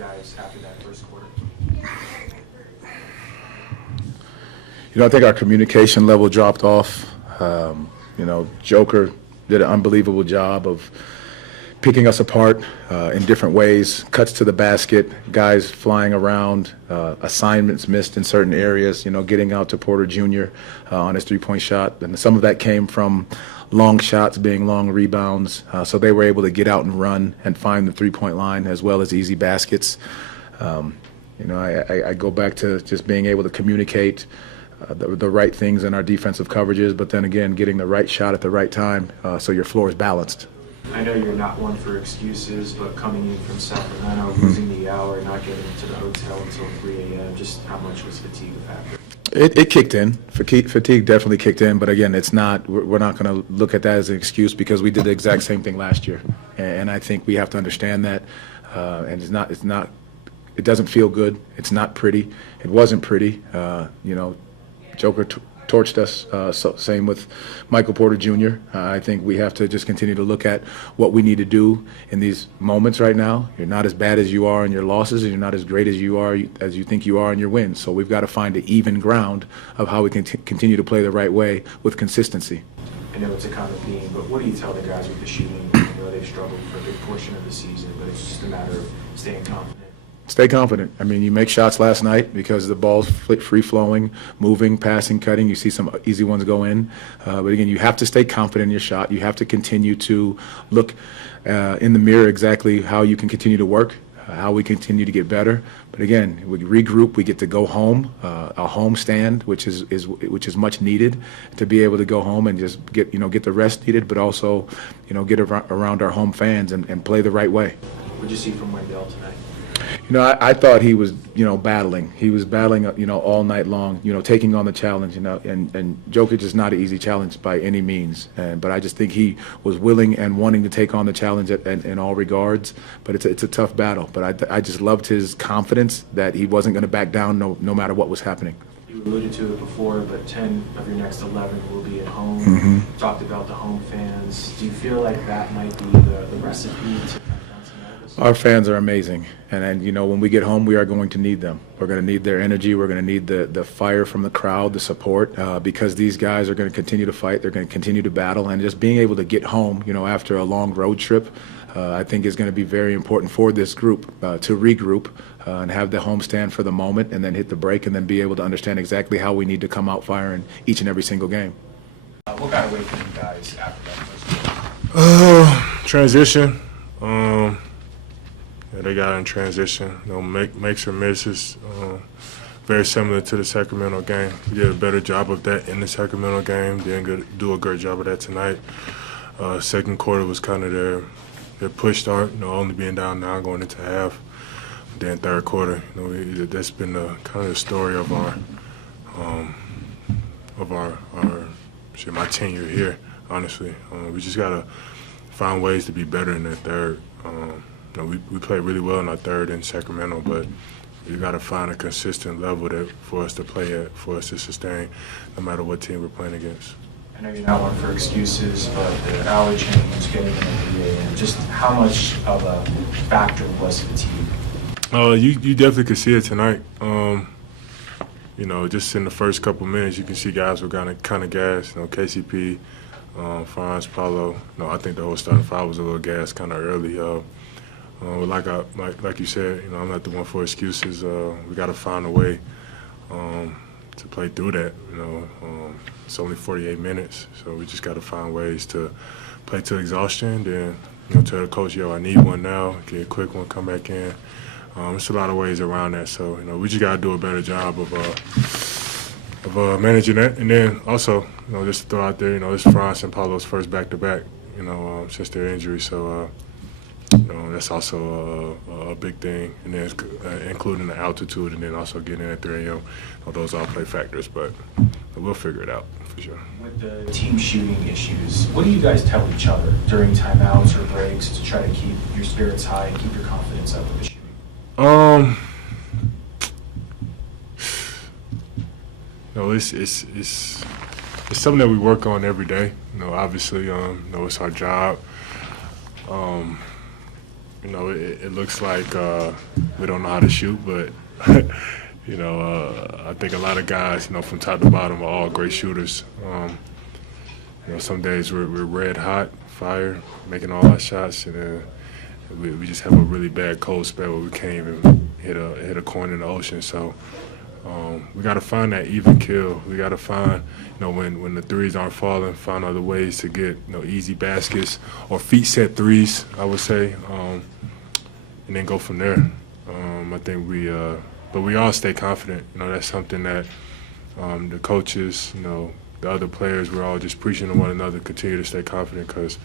guys after that first quarter? I think our communication level dropped off. Joker did an unbelievable job of picking us apart in different ways, cuts to the basket, guys flying around, assignments missed in certain areas, getting out to Porter Jr. On his three-point shot. And some of that came from long shots being long rebounds. So they were able to get out and run and find the three-point line as well as easy baskets. I go back to just being able to communicate the right things in our defensive coverages, but then again, getting the right shot at the right time so your floor is balanced. I know you're not one for excuses, but coming in from Sacramento, losing the hour, not getting to the hotel until 3 a.m., just how much was fatigue a factor? It kicked in. Fatigue definitely kicked in, but again, we're not going to look at that as an excuse because we did the exact same thing last year, and I think we have to understand that. And it doesn't feel good. It's not pretty. It wasn't pretty. Joker torched us. Same with Michael Porter Jr. I think we have to just continue to look at what we need to do in these moments right now. You're not as bad as you are in your losses, and you're not as great as you think you are in your wins. So we've got to find the even ground of how we can continue to play the right way with consistency. I know it's a common theme, but what do you tell the guys with the shooting? I know they've struggled for a big portion of the season, but it's just a matter of staying confident. Stay confident. I mean, you make shots last night because the ball's free-flowing, moving, passing, cutting. You see some easy ones go in. But, again, you have to stay confident in your shot. You have to continue to look in the mirror exactly how you can continue to work, how we continue to get better. But, again, we regroup. We get to go home, a home stand, which is much needed to be able to go home and just get the rest needed, but also, get around our home fans and play the right way. What did you see from Wendell tonight? I thought he was, battling. He was battling, all night long, taking on the challenge, and Jokic is not an easy challenge by any means. But I just think he was willing and wanting to take on the challenge in all regards. But it's a tough battle. But I just loved his confidence that he wasn't going to back down no matter what was happening. You alluded to it before, but 10 of your next 11 will be at home. Mm-hmm. Talked about the home fans. Do you feel like that might be the recipe to Our fans are amazing, and when we get home, we are going to need them. We're going to need their energy. We're going to need the fire from the crowd, the support, because these guys are going to continue to fight. They're going to continue to battle, and just being able to get home, after a long road trip, I think is going to be very important for this group to regroup and have the homestand for the moment, and then hit the break, and then be able to understand exactly how we need to come out firing each and every single game. What got away from you guys after that first game? Transition. They got in transition. Makes or misses. Very similar to the Sacramento game. We did a better job of that in the Sacramento game. Didn't do a great job of that tonight. Second quarter was kind of their push start. Only being down now going into half. Then third quarter, that's been kind of the story of my tenure here. Honestly, we just gotta find ways to be better in that third. We played really well in our third in Sacramento, but you got to find a consistent level for us to play at, for us to sustain, no matter what team we're playing against. I know you're not one for excuses, but the hour change, getting in at 3 a.m., just how much of a factor was fatigue? You definitely could see it tonight. Just in the first couple minutes, you can see guys were kind of gassed. KCP, Franz, Paulo. I think the whole starting five was a little gassed kind of early. Like you said, I'm not the one for excuses. We got to find a way to play through that. It's only 48 minutes, so we just got to find ways to play to exhaustion. Then, tell the coach, I need one now. Get a quick one, come back in. There's a lot of ways around that. So, we just got to do a better job of managing that. And then also, just to throw out there, this is Franz and Paulo's first back-to-back, since their injury. So. That's also a big thing, and then including the altitude, and then also getting in at 3 a.m. Those all play factors, but we'll figure it out for sure. With the team shooting issues, what do you guys tell each other during timeouts or breaks to try to keep your spirits high and keep your confidence up with the shooting? It's something that we work on every day. Obviously, it's our job. It looks like we don't know how to shoot, but you know, I think a lot of guys, you know, from top to bottom are all great shooters. You know, some days we're red hot, fire, making all our shots, and then we just have a really bad cold spell where we can't even hit a coin in the ocean. So we got to find that even kill. We got to find, you know, when the threes aren't falling, find other ways to get, you know, easy baskets or feet set threes, I would say, and then go from there. I think but we all stay confident. You know, that's something that the coaches, you know, the other players, we're all just preaching to one another, continue to stay confident because,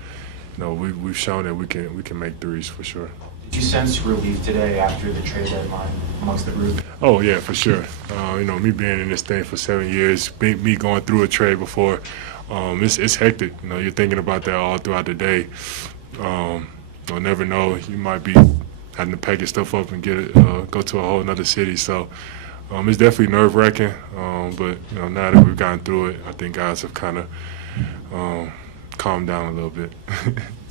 you know, we've shown that we can make threes for sure. Did you sense relief today after the trade deadline amongst the group? Oh, yeah, for sure. You know, me being in this thing for 7 years, me going through a trade before, it's hectic. You know, you're thinking about that all throughout the day. You'll never know. You might be having to pack your stuff up and go to a whole nother city. So it's definitely nerve-wracking. But, you know, now that we've gotten through it, I think guys have kind of calmed down a little bit.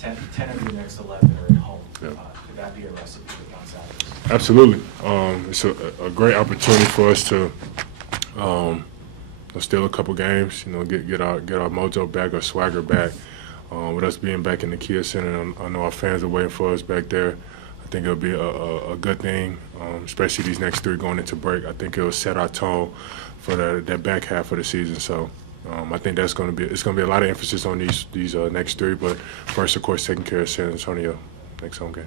10 of your next 11 are at home. Yeah. Could that be a recipe for Gonzalez? Absolutely. It's a great opportunity for us to steal a couple games, you know, get our mojo back, our swagger back. With us being back in the Kia Center, I know our fans are waiting for us back there. I think it'll be a good thing, especially these next 3 going into break. I think it'll set our tone for that back half of the season. So I think it's going to be a lot of emphasis on these next 3. But first, of course, taking care of San Antonio next home game.